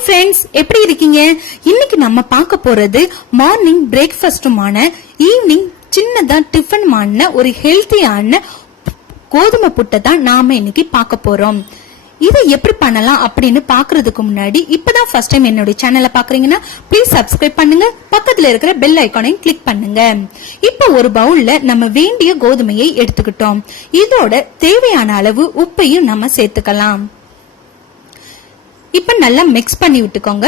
Hi friends, எப்படி இருக்கீங்க? இன்னைக்கு நம்ம பார்க்க போறது மார்னிங் பிரேக்ஃபாஸ்டுமான ஈவினிங் சின்னதா டிஃபன் மான ஒரு ஹெல்த்தியான கோதுமை புட்டை தான் நாம இன்னைக்கு பார்க்க போறோம். இதை எப்படி பண்ணலாம் அப்படின்னு பாக்குறதுக்கு முன்னாடி இப்பதான் ஃபர்ஸ்ட் டைம் என்னோட சேனலை பாக்குறீங்கன்னா ப்ளீஸ் சப்ஸ்கிரைப் பண்ணுங்க, பக்கத்துல இருக்கிற பெல் ஐகானையும் கிளிக் பண்ணுங்க. இப்ப ஒரு பவுல்ல நம்ம வேண்டிய கோதுமையை எடுத்துக்கிட்டோம். இதோட தேவையான அளவு உப்பையும் நம்ம சேர்த்துக்கலாம். இப்ப நல்லா மிக்ஸ் பண்ணி விட்டுக்கோங்க.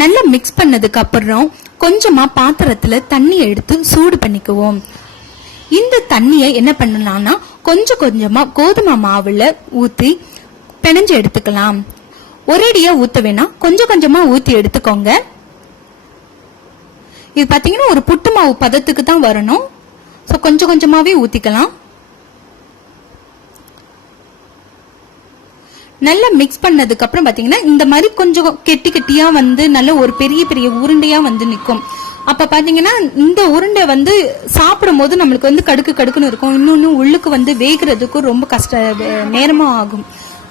நல்லா மிக்ஸ் பண்ணதுக்கு அப்புறம் கொஞ்சமா பாத்திரத்துல தண்ணி எடுத்து சூடு பண்ணிக்குவோம். இந்த தண்ணியை என்ன பண்ணலாம்னா கொஞ்சம் கொஞ்சமா கோதுமை மாவுல ஊத்தி பிணைஞ்சு எடுத்துக்கலாம். ஒரேடியா ஊத்த வேணாம், கொஞ்சம் கொஞ்சமா ஊத்தி எடுத்துக்கோங்க. இது பாத்தீங்கன்னா ஒரு புட்டு மாவு பதத்துக்கு தான் வரணும். சோ கொஞ்சம் கொஞ்சமாவே ஊத்திக்கலாம். நல்லா மிக்ஸ் பண்ணதுக்கு அப்புறம் பாத்தீங்கன்னா இந்த மாதிரி கொஞ்சம் கெட்டி கெட்டியா வந்து நல்ல ஒரு பெரிய பெரிய உருண்டையா வந்து நிக்கும். அப்ப பாத்தீங்கன்னா இந்த உருண்டை வந்து சாப்பிடும் போது நம்மளுக்கு வந்து கடுக்கு கடுக்குன்னு இருக்கும். இன்னொன்னு உள்ளுக்கு வந்து வேகிறதுக்கு ரொம்ப நேரமா ஆகும்.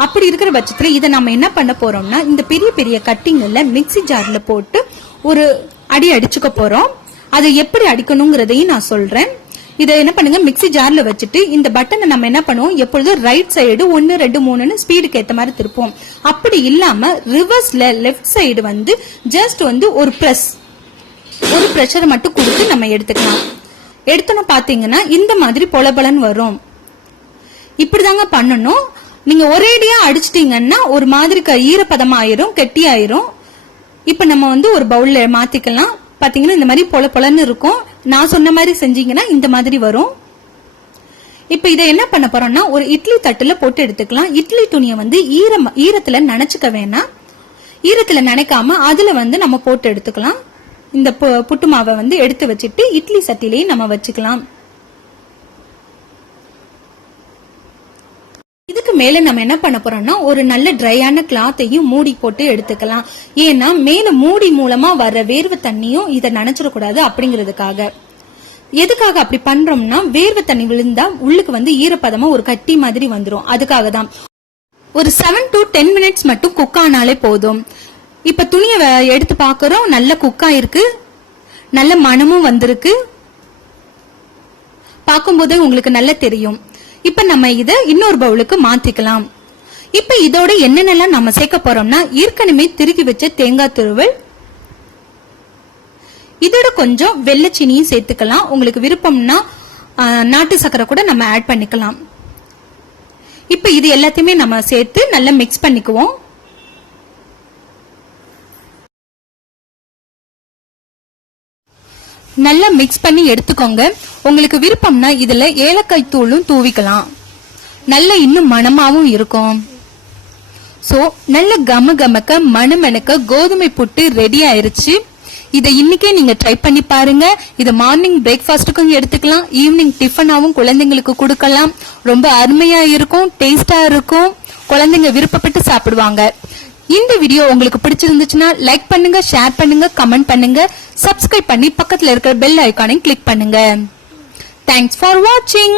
அப்படி இருக்கிற பட்சத்துல இதை நம்ம என்ன பண்ண போறோம்னா இந்த பெரிய பெரிய கட்டிங்கல்ல மிக்ஸி ஜார்ல போட்டு ஒரு அடி அடிச்சுக்க போறோம். அதை எப்படி அடிக்கணுங்கிறதையும் நான் சொல்றேன். இதை என்ன பண்ணுங்க, மிக்ஸி ஜார்ல வச்சுட்டு இந்த பட்டனை நம்ம என்ன பண்ணுவோம், எப்பொழுதும் ரைட் சைடு 1 2 3 ஸ்பீடுக்கு ஏத்த மாதிரி திருப்போம். அப்படி இல்லாம ரிவர்ஸ்ல லெஃப்ட் சைடு வந்து ஜஸ்ட் வந்து ஒரு பிரஷர் மட்டும் கொடுத்து நம்ம எடுத்துக்கலாம். எடுத்தோன்னு பாத்தீங்கன்னா இந்த மாதிரி பொலபலன்னு வரும். இப்படிதாங்க பண்ணணும். நீங்க ஒரேடியா அடிச்சிட்டீங்கன்னா ஒரு மாதிரி ஈரப்பதம் ஆயிரும், கெட்டி ஆயிரும். இப்ப நம்ம வந்து ஒரு பவுல்ல மாத்திக்கலாம். பாத்தீங்கன்னா இந்த மாதிரி பொல பொலன்னு இருக்கும். நான் சொன்ன மாதிரி செஞ்சீங்கன்னா இந்த மாதிரி வரும். இப்ப இதை என்ன பண்ண போறோம்னா ஒரு இட்லி தட்டுல போட்டு எடுத்துக்கலாம். இட்லி துணியை வந்து ஈரத்துல நனைச்சுக்க வேணாம். ஈரத்துல நனைக்காம அதுல வந்து நம்ம போட்டு எடுத்துக்கலாம். இந்த புட்டு மாவை வந்து எடுத்து வச்சுட்டு இட்லி சட்டிலேயே நம்ம வச்சுக்கலாம். இதுக்கு மேல நம்ம என்ன பண்ண போறோம்னா ஒரு நல்ல ட்ரையான கிளாத்தையும் மூடி போட்டு எடுத்துக்கலாம். ஏன்னா மேல மூடி மூலமா வர்ற வேர்வை தண்ணியும் இதை நனைச்சிடக்கூடாது அப்படிங்கிறதுக்காக. எதுக்காக அப்படி பண்றோம்னா வேர்வை தண்ணி விழுந்தா உள்ளுக்கு வந்து ஈரப்பதமா ஒரு கட்டி மாதிரி வந்துடும். அதுக்காக தான் ஒரு 7 to 10 மினிட்ஸ் மட்டும் குக் ஆனாலே போதும். இப்ப துணியை எடுத்து பாக்குறோம், நல்ல குக் ஆயிருக்கு, நல்ல மனமும் வந்திருக்கு. பார்க்கும்போதே உங்களுக்கு நல்லா தெரியும். இப்ப நம்ம இத இன்னொரு பவுலுக்கு மாத்திக்கலாம். இப்ப இதோட என்னென்னலாம் நம்ம சேர்க்க போறோம்னா ஏற்கனவே திருகி வச்ச தேங்காய் துருவல், இதோட கொஞ்சம் வெள்ளச்சீனியும் சேர்த்துக்கலாம். உங்களுக்கு விருப்பம்னா நாட்டு சக்கரை கூட நம்ம ஆட் பண்ணிக்கலாம். இப்ப இது எல்லாத்தையுமே நம்ம சேர்த்து நல்லா மிக்ஸ் பண்ணிக்குவோம். நல்லா மிக்ஸ் பண்ணி எடுத்துக்கோங்க. உங்களுக்கு விருப்பம்னா இதுல ஏலக்காய் தூளும் தூவிக்கலாம். நல்ல இன்னும் மணமாவும் இருக்கும். சோ நல்ல கமகமக்க மணமணக்க கோதுமை புட்டு ரெடி ஆயிருச்சு. இதை இன்னைக்கே நீங்க ட்ரை பண்ணி பாருங்க. இதை மார்னிங் பிரேக்ஃபாஸ்டுக்கும் எடுத்துக்கலாம், ஈவினிங் டிஃபனாவும் குழந்தைங்களுக்கு கொடுக்கலாம். ரொம்ப அருமையா இருக்கும், டேஸ்டா இருக்கும். குழந்தைங்க விருப்பப்பட்டு சாப்பிடுவாங்க. இந்த வீடியோ உங்களுக்கு பிடிச்சிருந்துச்சுன்னா லைக் பண்ணுங்க, ஷேர் பண்ணுங்க, கமெண்ட் பண்ணுங்க, சப்ஸ்கிரைப் பண்ணி பக்கத்துல இருக்கிற பெல் ஐகானையும் கிளிக் பண்ணுங்க. தேங்க்ஸ் ஃபார் வாட்சிங்.